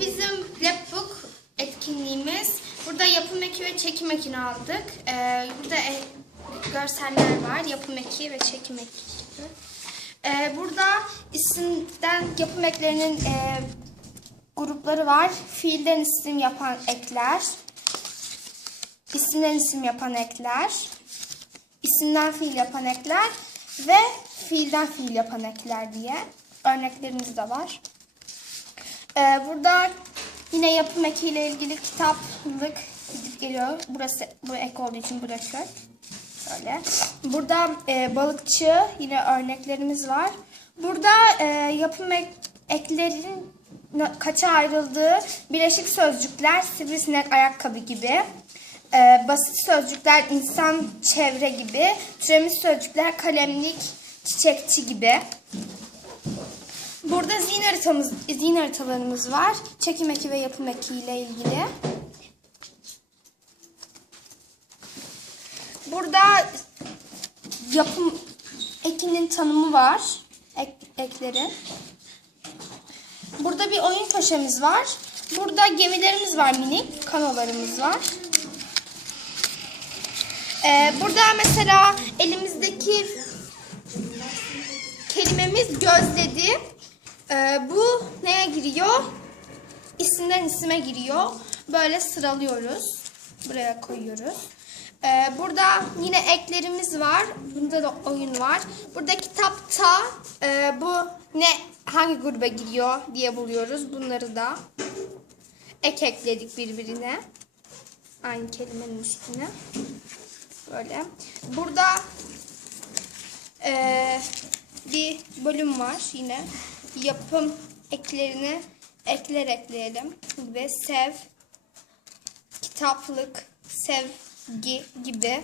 Bizim Lapbook etkinliğimiz. Burada yapım eki ve çekim ekini aldık. Ee, burada e- görseller var. Yapım eki ve çekim eki. Ee, burada isimden yapım eklerinin e, grupları var. Fiilden isim yapan ekler. İsimden isim yapan ekler. isimden fiil yapan ekler ve fiilden fiil yapan ekler diye örneklerimiz de var. Ee, burada yine yapım ekiyle ilgili kitaplık gidip geliyor. Burası bu ek olduğu için burası. Şöyle. Burada e, balıkçı yine örneklerimiz var. Burada e, yapım ek- eklerin kaça ayrıldığı bileşik sözcükler sivrisinek ayakkabı gibi. E, basit sözcükler insan çevre gibi. Türemiş sözcükler kalemlik çiçekçi gibi. Burada zihin haritamız, zihin haritalarımız var. Çekim eki ve yapım eki ile ilgili. Burada yapım ekinin tanımı var. Ek, eklerin. Burada bir oyun köşemiz var. Burada gemilerimiz var minik. Kanolarımız var. Ee, burada mesela elimizdeki kelimemiz gözledi. Ee, bu neye giriyor? İsimden isime giriyor. Böyle sıralıyoruz. Buraya koyuyoruz. Ee, burada yine eklerimiz var. Bunda da oyun var. Burada kitapta e, bu ne hangi gruba giriyor diye buluyoruz. Bunları da ek ekledik birbirine. Aynı kelimenin üstüne. Böyle. Burada ee, bir bölüm var yine. Yapım eklerini ekler ekleyelim. Ve sev, kitaplık, sevgi gibi.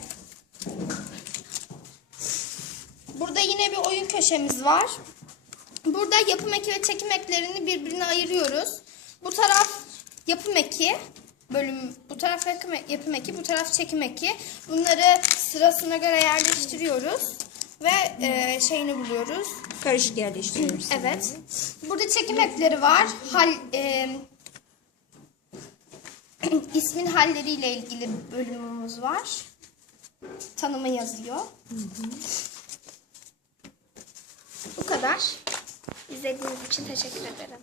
Burada yine bir oyun köşemiz var. Burada yapım eki ve çekim eklerini birbirine ayırıyoruz. Bu taraf yapım eki, bölüm bu taraf yapım, eki, bu taraf çekim eki. Bunları sırasına göre yerleştiriyoruz ve e, şeyini buluyoruz. Karışık yerleştiriyoruz. Evet. Burada çekim ekleri var. Hal e, ismin halleriyle ilgili bölümümüz var. Tanımı yazıyor. Bu kadar. İzlediğiniz için teşekkür ederim.